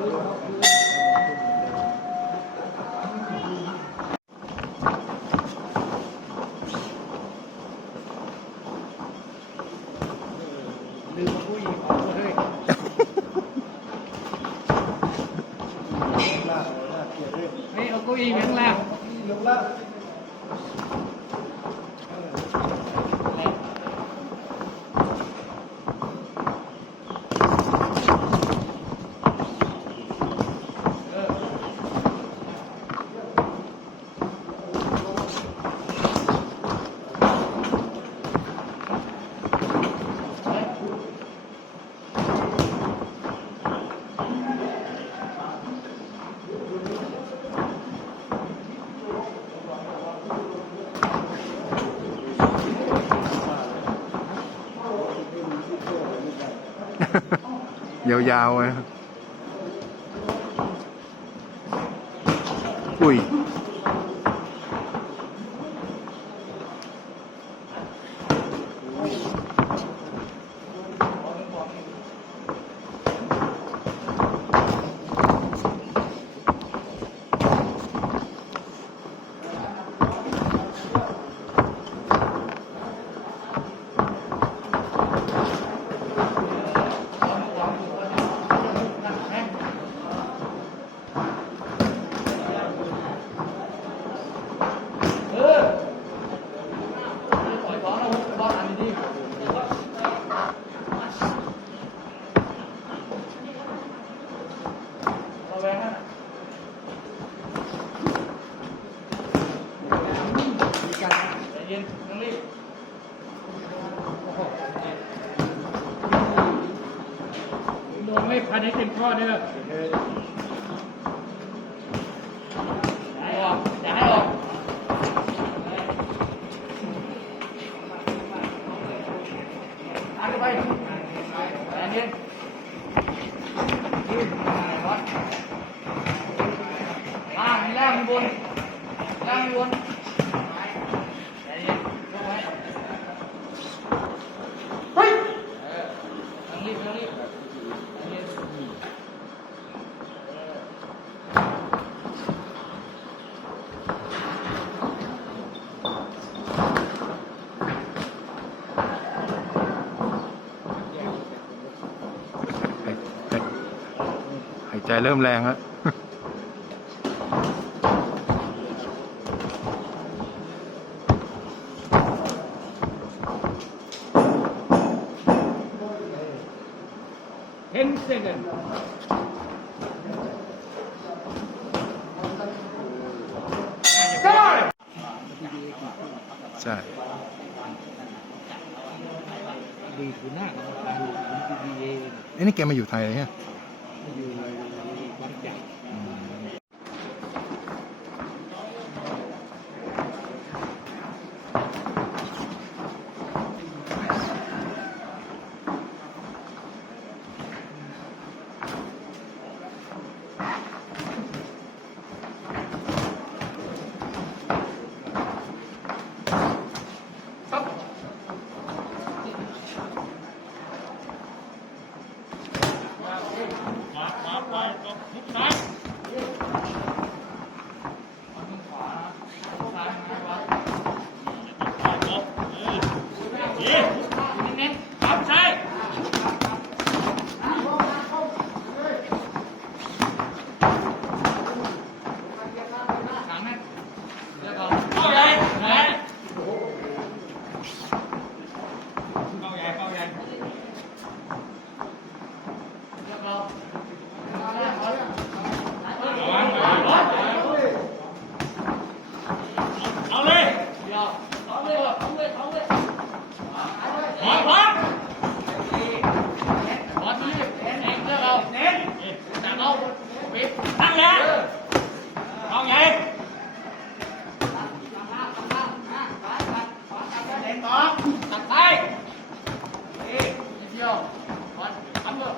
เลยล่างล่างเกียร์เรื่องเฮ้ยเอาเก้าอี้ไปข้างล่าง ลงล่า ยาวๆเลยอุ้ย เออปล่อยบอลนะบอลอันนี้เราแวงนะใจเย็ นน้องรีบโดนไม่พันให้เต็มข้อเด้ออย่าให้ออกอย่าให้ออกอันไปใจเย็นยืดวัดล่างล่างบนล่างบนใจเย็นยกไว้เฮ้ยเออต้องรีบต้องรีบใจเย็นหาย ใจเริ่มแรงแล้ว10 seconds ใช่ดีคุณหน้าดูคุณดีเอเอ้นี่แกมาอยู่ไทยเลยเนี่ยอยู่ เน้นๆครับใช่หลังไหมเดี๋ยวก่อนเข้าใหญ่ไหนเข้าใหญ่เข้าใหญ่เดี๋ยวก่อนระวังระวังเอาเลยเดี๋ยวเอาเลยเอาเลยเอาเลยพร้อมพร้อม องตัดไปเอ๊ะนิดเดียวบอลทำเลย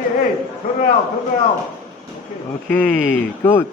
อันนี้ด้วยอันนี้เฮ้ย turn around turn around Okay, good.